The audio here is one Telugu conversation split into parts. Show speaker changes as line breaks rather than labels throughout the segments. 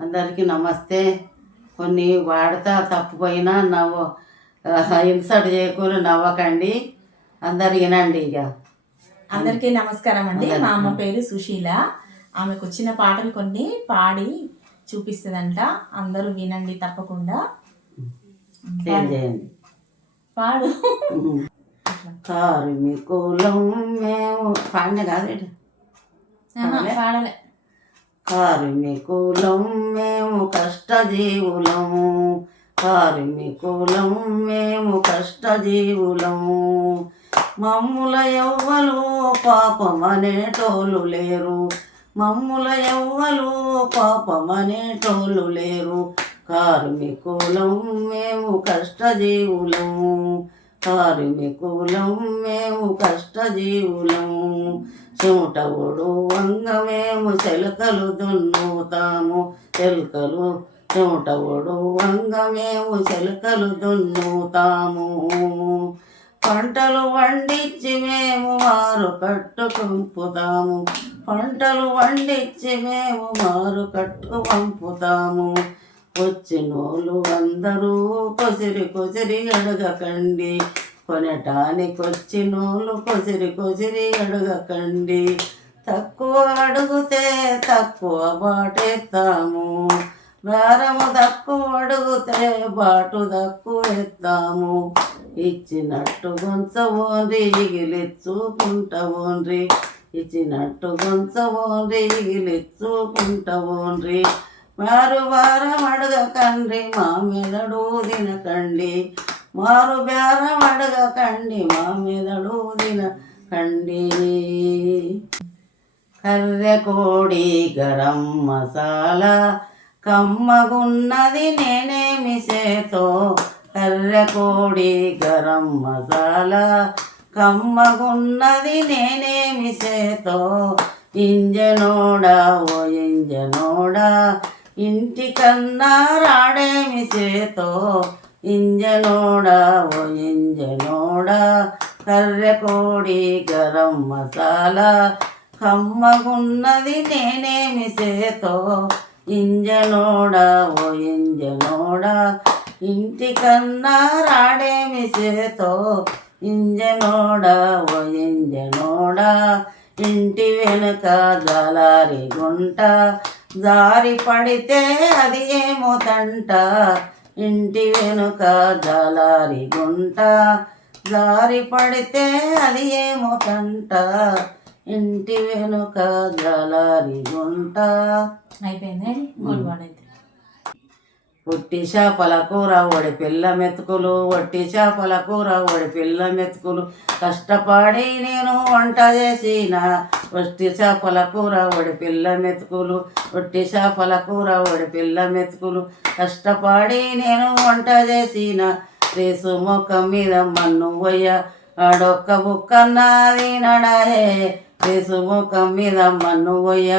అందరికీ నమస్తే. కొన్ని వాడతా తప్పుపోయినా నవ్వు ఇన్సర్ట్ చేయకూరు నవ్వకండి. అందరు వినండి ఇక.
అందరికీ నమస్కారం అండి. మా అమ్మ పేరు సుశీల. ఆమెకు వచ్చిన పాటలు కొన్ని పాడి చూపిస్తుందంట. అందరూ వినండి తప్పకుండా. పాడు.
కార్మికులం మేము. పాడిన కాదు
పాడలే.
కార్మికులం మేము కష్టజీవులము. కార్మికులం మేము కష్టజీవులము. మమ్ముల ఎవ్వలు పాపమనేటోళ్ళు లేరు. మమ్ముల ఎవ్వలు పాపమనేటోళ్ళు లేరు. కార్మికులం మేము కష్టజీవులము. కార్మికులం మేము కష్టజీవులము. చెమటవుడు వంగమేము చెలకలు దున్నుతాము. చెలకలు చెమటవుడు వంగమేము చెలకలు దున్నుతాము. పంటలు వండించి మేము మారు కట్టు పంపుతాము పంటలు వండించి మేము మారు కట్టు పంపుతాము వచ్చినోళ్ళు అందరూ కొసిరి కొసిరి అడగకండి. కొనటానికి నూలు కొసిరి కొసిరి అడగకండి. తక్కువ అడుగుతే తక్కువ బాటేస్తాము భారము తక్కువ అడుగుతే బాటు తక్కువేస్తాము ఇచ్చినట్టు గొంచవోండ్రి ఇగిలిచ్చుకుంటవోండ్రి ఇచ్చినట్టు గొంచవోండ్రి ఇగిలిచ్చుకుంటవోండ్రి మారు వారం అడగకండి మా మెదడు తినకండి మారు బేరం అడగకండి మా మెదడు తినకండి కర్రె కోడి గరం మసాలా కమ్మగున్నది నేనేమి చేతో? కర్రె కోడి గరం మసాలా కమ్మగున్నది నేనేమి చేతో? ఇంజనోడా ఓ ఇంజనోడా ఇంటికన్నా రాడేమి చేతో? ఇంజనోడా ఓ ఇంజనోడా కర్రె గరం మసాలా కమ్మగున్నది నేనేమి చేతో ఇంజనోడా ఓ ఇంజనోడా ఇంటికన్నా రాడేమి చేతో ఇంజనోడా ఓ ఇంజనోడా ఇంటి వెనుక జలారి గుంట జారి పడితే అది ఏమో తంట. ఇంటి వెనుక జలారి గుంట జారి పడితే అది ఏమో కంట. ఇంటి వెనుక జలారి గుంట.
అయిపోయింది?
ఒట్టి చేపల కూర ఒడి పిల్ల మెతుకులు ఒట్టి చేపల కూర ఒడి పిల్ల మెతుకులు. కష్టపడి నేను వంట చేసిన ఒట్టి చేపల కూర ఒడి పిల్ల మెతుకులు. ఒట్టి చేపల కూర ఒడి పిల్ల మెతుకులు. కష్టపడి నేను వంట చేసిన రేసు ముఖం మీద మన్ను పోయ ఆడొక్క బుక్క నాది రేసు ముఖం మీద మన్ను పోయ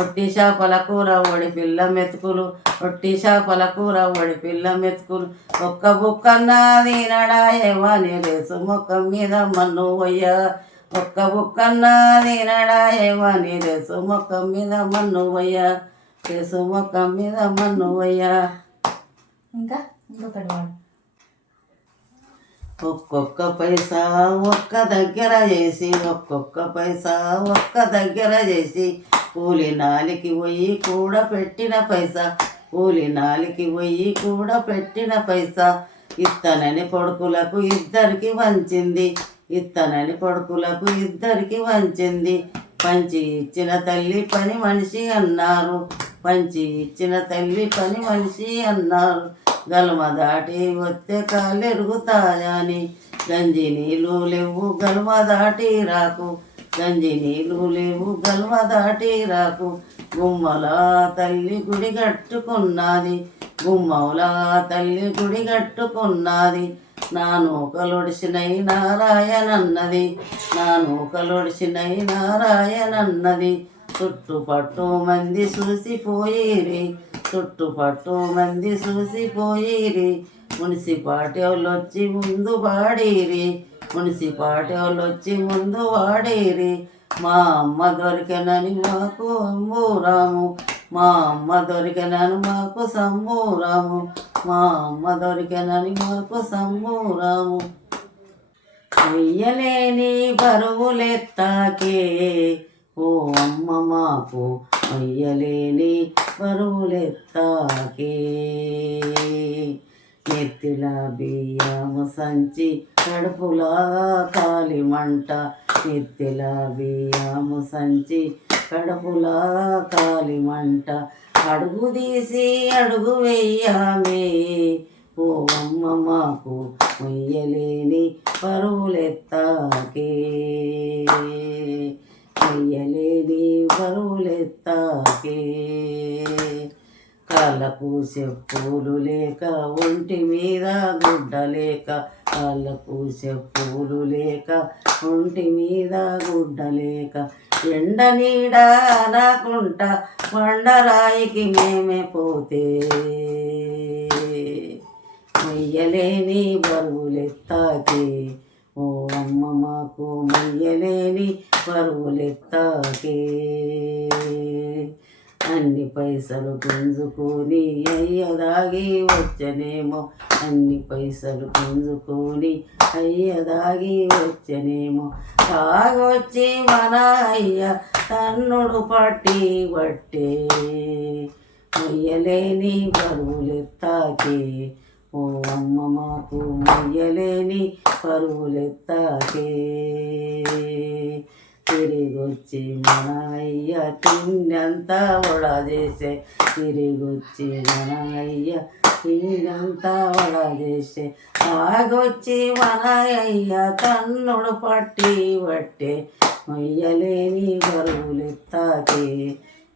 ఒట్టి చేపల కూర ఒడి పిల్ల మెతుకులు ఒట్టి చేపల కూర ఒడి పిల్ల మెతుకులు. ఒక్క బుక్క నాది నడాయేవాని రేసు మొక్క మీద మన్ను పోయ ఒక్క బుక్క నాది నడాయేవాని రేసు మొక్క మీద మన్ను పోయ రేసు మొక్క మీద మన్ను పోయ
ఇంకా ఇంకొకటి
ఒక్కొక్క పైసా ఒక్క దగ్గర చేసి ఒక్కొక్క పైసా ఒక్క దగ్గర చేసి కూలి నాలికి పోయి కూడా పెట్టిన పైసా. కూలి నాలికి పోయి కూడా పెట్టిన పైసా. ఇత్తనని కొడుకులకు ఇద్దరికి వంచింది. ఇత్తనని కొడుకులకు ఇద్దరికి వంచింది. పంచి ఇచ్చిన తల్లి పని మనిషి అన్నారు. పంచి ఇచ్చిన తల్లి పని మనిషి అన్నారు. గలమ దాటి వస్తే కాళ్ళు ఎరుగుతాయని గంజి నీళ్ళు లేవు గలమ దాటి రాకు. గంజి నీళ్ళు లేవు గల్వ దాటి రాకు. గుమ్మల తల్లి గుడి కట్టుకున్నది గుమ్మల తల్లి గుడి కట్టుకున్నది. నా నూకలొడిసినై నారాయణన్నది నా నూకలొడిసినై నారాయణన్నది. చుట్టుపట్టు మంది చూసిపోయిరి చుట్టుపట్టు మంది చూసిపోయిరి. మున్సిపాలిటీ వాళ్ళు వచ్చి ముందు పాడిరి. మున్సిపాలిటీ వాళ్ళు వచ్చి ముందు వాడేరి. మా అమ్మ దొరికనని మాకు అంబూరాము మా అమ్మ దొరికనని మాకు సంబూరాము మా అమ్మ దొరికనని మాకు సంబూరాము వెయ్యలేని బరువులెత్తాకే. ఓ అమ్మ మాకు వెయ్యలేని బరువులెత్తాకే. నెత్తిల బియ్యము సంచి కడుపులా కాలి మంట. నెత్తిల బియ్యము సంచి కడుపులా కాలి మంట. అడుగు తీసి అడుగు వెయ్యామే ఓ మాకు మొయ్యలేని పరువులెత్తాకే. మొయ్యలేని పరువులెత్తాకే. కాళ్ళకు చెప్పులు లేక ఒంటి మీద గుడ్డ లేక కాళ్ళకు చెప్పులు లేక ఒంటి మీద గుడ్డ లేక ఎండ నీడ నాకుంటా కొండరాయికి మేమే పోతే. మొయ్యలేని బరువులెత్తాకి. ఓ అమ్మ మాకు మొయ్యలేని బరువులెత్తాకి. అన్ని పైసలు పుంజుకొని అయ్యదాగి వచ్చనేమో. అన్ని పైసలు పుంజుకొని అయ్యదాగి వచ్చనేమో. తాగొచ్చి మన అయ్య తన్నుడు పట్టి పట్టే. మొయ్యలేని బరువులెత్తాకే. ఓ అమ్మ మాకు మొయ్యలేని బరువులెత్తాకే. తిరిగొచ్చి మన అయ్య తిండంతా వడ చేసే తిరిగొచ్చి మన అయ్య తిండంతా వడ చేసే తాగొచ్చి మన అయ్య తన్నుడు పట్టి పట్టే మొయ్యలేని బరువులెత్తాకే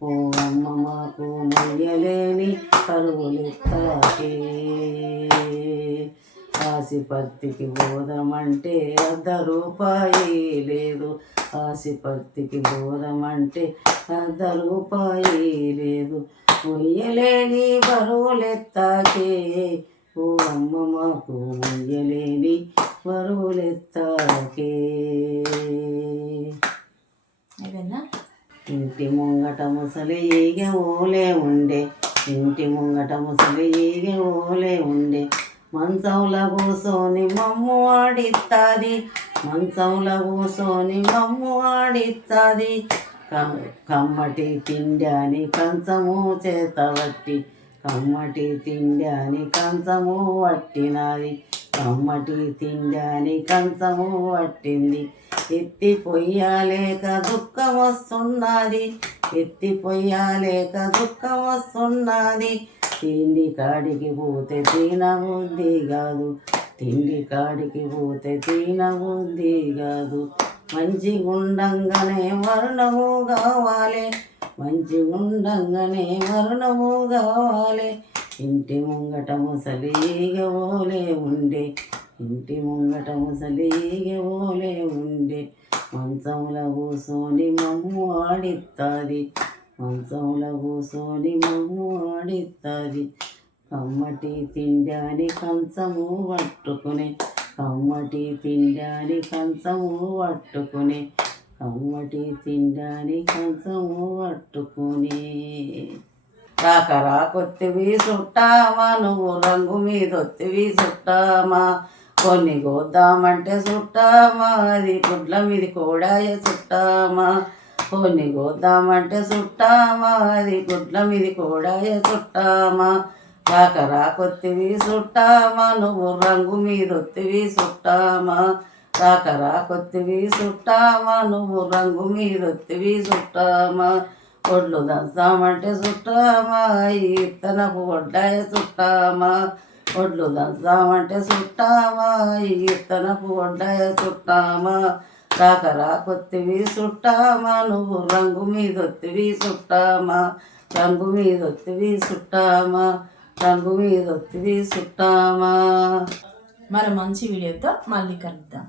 ఓ అమ్మ మాకు మొయ్యలేని బరువులెత్తాకే ఆసిపత్తికి పోదామంటే అర్ధ రూపాయి లేదు. ఆసిపత్తికి పోదామంటే అర్ధ రూపాయి లేదు. మొయ్యలేని బరువులెత్తాకే ఓ అమ్మ మాకు మొయ్యలేని బరువులెత్తాకే. ఇంటి ముంగట ముసలి ఈగ ఓలే ఉండే. ఇంటి ముంగట ముసలి ఈగ ఓలే ఉండే. మంచంలో కూసోని మమ్ము ఆడిస్తుంది మంచంలో కూసోని మమ్ము ఆడిస్తుంది కమ్మటి తిండాని కంచము చేత వట్టి కమ్మటి తిండాని కంచము వట్టినది. కమ్మటి తిండాని కంచము వట్టింది. ఎత్తి పొయ్యాలేక దుఃఖం వస్తున్నది. ఎత్తి పొయ్యాలేక దుఃఖం వస్తున్నది. తిండి కాడికి పోతే తినబుద్ధి కాదు. తిండి కాడికి పోతే తినబుద్ధి కాదు. మంచి గుండంగానే మరణము కావాలి. మంచి గుండంగానే మరణము కావాలి. ఇంటి ముంగట ముసలిగ ఓలే ఉండే. ఇంటి ముంగట ముసలిగ ఓలే ఉండే. మంచంలో కూర్చొని మమ్ము ఆడిస్తాది మంచంలో కూసోని మమ్ము ఆడిస్తాది కమ్మటి తిండాని కంచము పట్టుకునే కమ్మటి తిండాని కంచము పట్టుకునే కమ్మటి తిండాని కంచము పట్టుకునే. రాకరా కొత్తివి చుట్టామా నువ్వు రంగు మీదొత్తివి చుట్టామా? కొన్ని గోద్దామంటే చుట్టామా అది గుడ్ల మీది కూడా చుట్టామా? కొన్ని గోద్దామంటే చుట్టామా అది గుడ్ల మీది కూడా చుట్టామా రాక రాకొత్తివి చుట్టామా నువ్వు రంగు మీదొత్తివి చుట్టామా రాక రాకొత్తివి చుట్టామా నువ్వు రంగు మీదొత్తివి చుట్టామా ఒడ్లు దంచామంటే చుట్టామా ఈ ఇత్తనపు వడ్డాయ చుట్టామా ఒడ్లు దంచామంటే చుట్టామా ఈ ఇత్తనపు వడ్డాయ చుట్టామా రాక రాకొత్తివి చుట్టామా నువ్వు రంగు మీదొత్తివి చుట్టామా రంగు మీదొత్తివి చుట్టామా రంగు మీదొత్తివి చుట్టామా
మరి మంచి వీడియోతో మళ్ళీ కలుద్దాం.